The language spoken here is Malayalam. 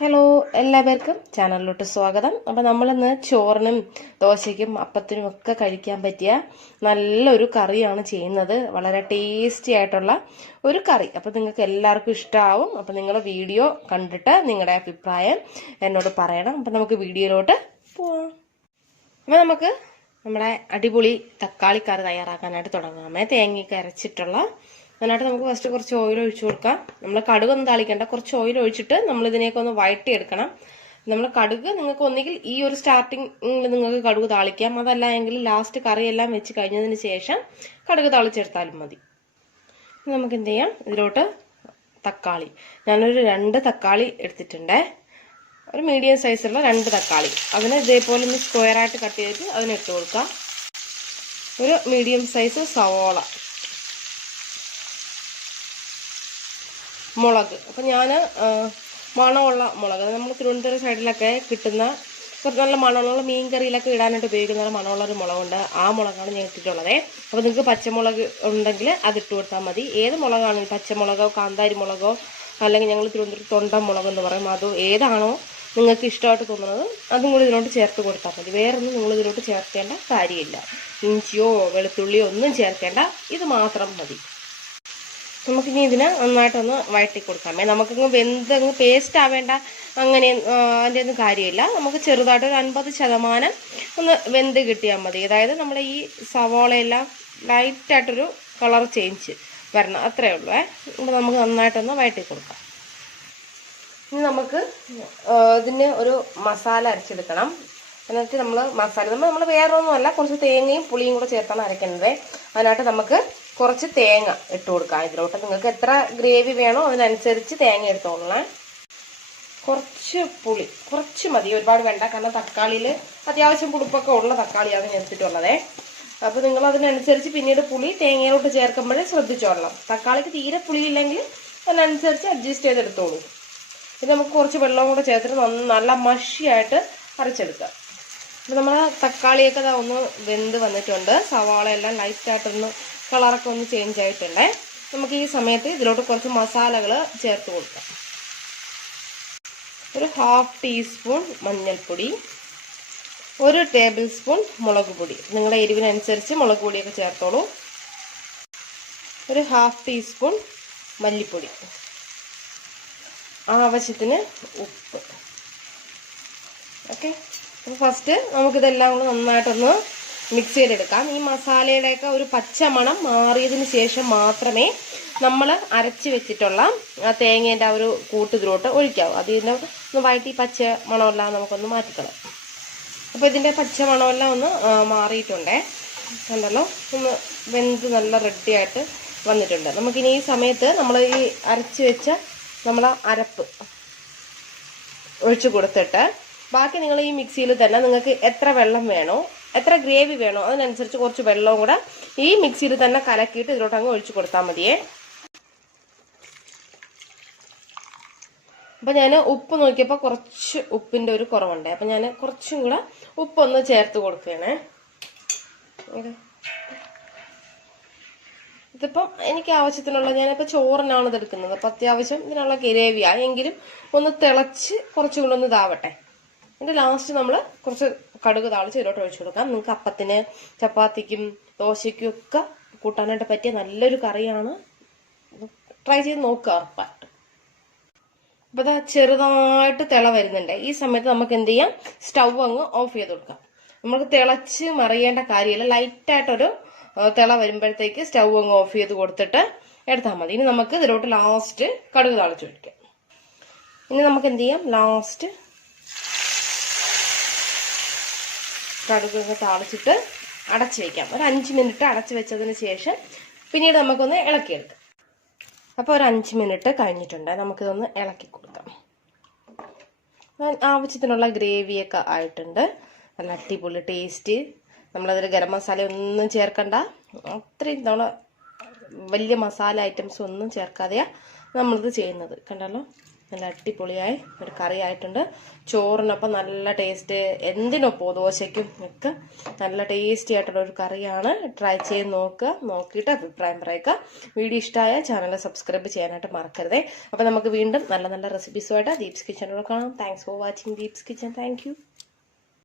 ഹലോ എല്ലാവർക്കും ചാനലിലോട്ട് സ്വാഗതം. അപ്പം നമ്മളിന്ന് ചോറിനും ദോശയ്ക്കും അപ്പത്തിനും ഒക്കെ കഴിക്കാൻ പറ്റിയ നല്ലൊരു കറിയാണ് ചെയ്യുന്നത്. വളരെ ടേസ്റ്റി ആയിട്ടുള്ള ഒരു കറി. അപ്പം നിങ്ങൾക്ക് എല്ലാവർക്കും ഇഷ്ടമാവും അപ്പം നിങ്ങൾ വീഡിയോ കണ്ടിട്ട് നിങ്ങളുടെ അഭിപ്രായം എന്നോട് പറയണം. അപ്പം നമുക്ക് വീഡിയോയിലോട്ട് പോവാം. അപ്പം നമുക്ക് നമ്മുടെ അടിപൊളി തക്കാളി കറി തയ്യാറാക്കാനായിട്ട് തുടങ്ങാമേ തേങ്ങയൊക്കെ അരച്ചിട്ടുള്ള അതിനായിട്ട് നമുക്ക് ഫസ്റ്റ് കുറച്ച് ഓയിൽ ഒഴിച്ചു കൊടുക്കാം. നമ്മൾ കടുകൊന്നും താളിക്കണ്ട. കുറച്ച് ഓയിൽ ഒഴിച്ചിട്ട് നമ്മൾ ഇതിനെയൊക്കെ ഒന്ന് വഴറ്റിയെടുക്കണം. നമ്മൾ കടുക് നിങ്ങൾക്ക് ഒന്നുകിൽ ഈ ഒരു സ്റ്റാർട്ടിങ്ങിൽ നിങ്ങൾക്ക് കടുക് താളിക്കാം. അതല്ല എങ്കിൽ ലാസ്റ്റ് കറിയെല്ലാം വെച്ച് കഴിഞ്ഞതിന് ശേഷം കടുക് താളിച്ചെടുത്താലും മതി. നമുക്ക് എന്ത് ചെയ്യാം? ഇതിലോട്ട് തക്കാളി. ഞാനൊരു രണ്ട് തക്കാളി എടുത്തിട്ടുണ്ട്. ഒരു മീഡിയം സൈസുള്ള രണ്ട് തക്കാളി. അതിനെ ഇതേപോലെ ഒന്ന് സ്ക്വയറായിട്ട് കട്ട് ചെയ്തിട്ട് അതിന് ഇട്ട് കൊടുക്കാം. ഒരു മീഡിയം സൈസ് സവോള. മുളക്. അപ്പം ഞാൻ മണമുള്ള മുളക്. നമ്മൾ തിരുവനന്തപുരം സൈഡിലൊക്കെ കിട്ടുന്ന കുറച്ച് നല്ല മണമുള്ള മീൻ കറിയിലൊക്കെ ഇടാനായിട്ട് ഉപയോഗിക്കുന്ന നല്ല മണമുള്ള ഒരു മുളകുണ്ട്. ആ മുളകാണ് ഞാൻ ഇട്ടിട്ടുള്ളത്. അപ്പോൾ നിങ്ങൾക്ക് പച്ചമുളക് ഉണ്ടെങ്കിൽ അത് ഇട്ട് കൊടുത്താൽ മതി. ഏത് മുളകാണ്? പച്ചമുളകോ കാന്താരി മുളകോ അല്ലെങ്കിൽ ഞങ്ങൾ തിരുവനന്തപുരം തൊണ്ട മുളക് എന്ന് പറയും. അതോ ഏതാണോ നിങ്ങൾക്ക് ഇഷ്ടമായിട്ട് തോന്നുന്നത് അതും കൂടി ഇതിലോട്ട് ചേർത്ത് കൊടുത്താൽ മതി. വേറൊന്നും നിങ്ങൾ ഇതിലോട്ട് ചേർക്കേണ്ട കാര്യമില്ല. ഇഞ്ചിയോ വെളുത്തുള്ളിയോ ഒന്നും ചേർക്കേണ്ട. ഇത് മാത്രം മതി. നമുക്കിനി ഇതിനെ നന്നായിട്ടൊന്ന് വഴറ്റി കൊടുക്കാമേ നമുക്കങ്ങ് വെന്ത് അങ്ങ് പേസ്റ്റ് ആവേണ്ട അങ്ങനെ അതിന്റെ ഒന്നും കാര്യമില്ല. നമുക്ക് ചെറുതായിട്ട് ഒരു അൻപത് ശതമാനം ഒന്ന് വെന്ത് കിട്ടിയാൽ മതി. അതായത് നമ്മുടെ ഈ സവോളയെല്ലാം ലൈറ്റായിട്ടൊരു കളർ ചേഞ്ച് വരണം. അത്രയേ ഉള്ളൂ. ഏ നമുക്ക് നന്നായിട്ടൊന്ന് വഴറ്റി കൊടുക്കാം ഇനി നമുക്ക് ഇതിന് ഒരു മസാല അരച്ചെടുക്കണം. എന്നിട്ട് നമ്മൾ മസാല നമ്മൾ നമ്മൾ വേറെ കുറച്ച് തേങ്ങയും പുളിയും കൂടെ ചേർത്താണ് അരയ്ക്കുന്നത് അതിനായിട്ട് നമുക്ക് കുറച്ച് തേങ്ങ ഇട്ട് കൊടുക്കാം. ഇതിലോട്ട് നിങ്ങൾക്ക് എത്ര ഗ്രേവി വേണോ അതിനനുസരിച്ച് തേങ്ങ എടുത്തോളണേ. കുറച്ച് പുളി കുറച്ച് മതി. ഒരുപാട് വേണ്ട കാരണം തക്കാളിയിൽ അത്യാവശ്യം പുളിപ്പൊക്കെ ഉള്ള തക്കാളിയാണ് ഞാൻ എടുത്തിട്ടുള്ളതേ അപ്പോൾ നിങ്ങൾ അതിനനുസരിച്ച് പിന്നീട് പുളി തേങ്ങയിലോട്ട് ചേർക്കുമ്പോഴേ ശ്രദ്ധിച്ചോളണം തക്കാളിക്ക് തീരെ പുളിയില്ലെങ്കിൽ അതിനനുസരിച്ച് അഡ്ജസ്റ്റ് ചെയ്തെടുത്തോളൂ. ഇത് നമുക്ക് കുറച്ച് വെള്ളവും കൂടെ ചേർത്തിട്ട് നല്ല മഷിയായിട്ട് അരച്ചെടുക്കാം. അപ്പോൾ നമ്മൾ തക്കാളിയൊക്കെ ഒന്ന് വെന്ത് വന്നിട്ടുണ്ട്. സവാള എല്ലാം ലൈറ്റായിട്ടൊന്ന് കളറൊക്കെ ഒന്ന് ചേഞ്ച് ആയിട്ടുണ്ടേ. നമുക്ക് ഈ സമയത്ത് ഇതിലോട്ട് കുറച്ച് മസാലകൾ ചേർത്ത് കൊടുക്കാം. ഒരു ഹാഫ് ടീസ്പൂൺ മഞ്ഞൾപ്പൊടി ഒരു ടേബിൾ സ്പൂൺ മുളക് പൊടി. നിങ്ങളുടെ എരിവിനനുസരിച്ച് മുളക് പൊടിയൊക്കെ ചേർത്തോളൂ. ഒരു ഹാഫ് ടീസ്പൂൺ മല്ലിപ്പൊടി. ആവശ്യത്തിന് ഉപ്പ്. ഓക്കെ അപ്പോൾ ഫസ്റ്റ് നമുക്കിതെല്ലാം കൂടെ നന്നായിട്ടൊന്ന് മിക്സ് ചെയ്തെടുക്കാം. ഈ മസാലയുടെയൊക്കെ ഒരു പച്ച മണം മാറിയതിന് ശേഷം മാത്രമേ നമ്മൾ അരച്ച് വെച്ചിട്ടുള്ള തേങ്ങേന്റെ ആ ഒരു കൂട്ട് ഇതിലോട്ട് ഒഴിക്കാവൂ. അതിന്റെ ഒന്ന് വഴറ്റി പച്ച മണമെല്ലാം നമുക്കൊന്ന് മാറ്റിക്കണം. അപ്പോൾ ഇതിന്റെ പച്ച മണമെല്ലാം ഒന്ന് മാറിയിട്ടുണ്ടേ. കണ്ടല്ലോ? ഒന്ന് വെന്ത് നല്ല റെഡിയായിട്ട് വന്നിട്ടുണ്ട്. നമുക്കിനി ഈ സമയത്ത് നമ്മൾ ഈ അരച്ച് വെച്ച നമ്മളെ അരപ്പ് ഒഴിച്ചു കൊടുത്തിട്ട് ബാക്കി നിങ്ങൾ ഈ മിക്സിയിൽ തന്നെ നിങ്ങൾക്ക് എത്ര വെള്ളം വേണോ എത്ര ഗ്രേവി വേണോ അതിനനുസരിച്ച് കുറച്ച് വെള്ളവും കൂടെ ഈ മിക്സിയിൽ തന്നെ കലക്കിയിട്ട് ഇതിലോട്ട് അങ്ങ് ഒഴിച്ചു കൊടുത്താൽ മതിയേ. അപ്പം ഞാൻ ഉപ്പ് നോക്കിയപ്പോൾ കുറച്ച് ഉപ്പിന്റെ ഒരു കുറവുണ്ട്. അപ്പം ഞാൻ കുറച്ചും കൂടെ ഉപ്പൊന്ന് ചേർത്ത് കൊടുക്കുകയാണേ. ഇത്. ഇതിപ്പം എനിക്ക് ആവശ്യത്തിനുള്ള ഞാനിപ്പോൾ ചോറിനാണ് ഇതെടുക്കുന്നത് അപ്പം അത്യാവശ്യം ഇതിനുള്ള ഗ്രേവിയാണ് എങ്കിലും ഒന്ന് തിളച്ച് കുറച്ചും കൂടെ ഒന്ന് ഇതാവട്ടെ. എന്നിട്ട് ലാസ്റ്റ് നമ്മൾ കുറച്ച് കടുക് താളിച്ച് ഇതിലോട്ട് ഒഴിച്ചു കൊടുക്കാം. നിങ്ങൾക്ക് അപ്പത്തിന് ചപ്പാത്തിക്കും ദോശയ്ക്കും ഒക്കെ കൂട്ടാനായിട്ട് പറ്റിയ നല്ലൊരു കറിയാണ്. ട്രൈ ചെയ്ത് നോക്കുക ഉറപ്പായിട്ട്. അപ്പോൾ ഇതാ ചെറുതായിട്ട് തിള വരുന്നുണ്ട്. ഈ സമയത്ത് നമുക്ക് എന്ത് ചെയ്യാം? സ്റ്റൗ അങ്ങ് ഓഫ് ചെയ്ത് കൊടുക്കാം. നമുക്ക് തിളച്ച് മറിയേണ്ട കാര്യമില്ല. ലൈറ്റായിട്ടൊരു തിള വരുമ്പോഴത്തേക്ക് സ്റ്റൗ അങ്ങ് ഓഫ് ചെയ്ത് കൊടുത്തിട്ട് എടുത്താൽ മതി. ഇനി നമുക്ക് ഇതിലോട്ട് ലാസ്റ്റ് കടുക് താളിച്ച് ഒഴിക്കാം. ഇനി നമുക്ക് എന്ത് ചെയ്യാം? ലാസ്റ്റ് കടുകൊക്കെ താളിച്ചിട്ട് അടച്ച് വെക്കാം. ഒരു അഞ്ച് മിനിറ്റ് അടച്ച് വെച്ചതിന് ശേഷം പിന്നീട് നമുക്കൊന്ന് ഇളക്കി എടുക്കാം അപ്പോൾ ഒരു അഞ്ച് മിനിറ്റ് കഴിഞ്ഞിട്ടുണ്ട്. നമുക്കിതൊന്ന് ഇളക്കി കൊടുക്കാം. ആവശ്യത്തിനുള്ള ഗ്രേവിയൊക്കെ ആയിട്ടുണ്ട്. നല്ല അടിപൊളി ടേസ്റ്റ്. നമ്മളതിൽ ഗരം മസാല ഒന്നും ചേർക്കണ്ട. അത്രയും നമ്മൾ വലിയ മസാല ഐറ്റംസ് ഒന്നും ചേർക്കാതെയാണ് നമ്മളിത് ചെയ്യുന്നത്. കണ്ടല്ലോ? നല്ല അടിപൊളിയായി ഒരു കറി ആയിട്ടുണ്ട് ചോറിനൊപ്പം നല്ല ടേസ്റ്റ് എന്തിനൊപ്പോ ദോശയ്ക്കും ഒക്കെ നല്ല ടേസ്റ്റി ആയിട്ടുള്ള ഒരു കറിയാണ്. ട്രൈ ചെയ്ത് നോക്കുക നോക്കിയിട്ട് അഭിപ്രായം പറയുക. വീഡിയോ ഇഷ്ടമായ ചാനൽ സബ്സ്ക്രൈബ് ചെയ്യാനായിട്ട് മറക്കരുതേ. അപ്പോൾ നമുക്ക് വീണ്ടും നല്ല നല്ല റെസിപ്പീസുമായിട്ട് ദീപ്സ് കിച്ചണിലൂടെ കാണാം. Thanks for watching Deeps kitchen thank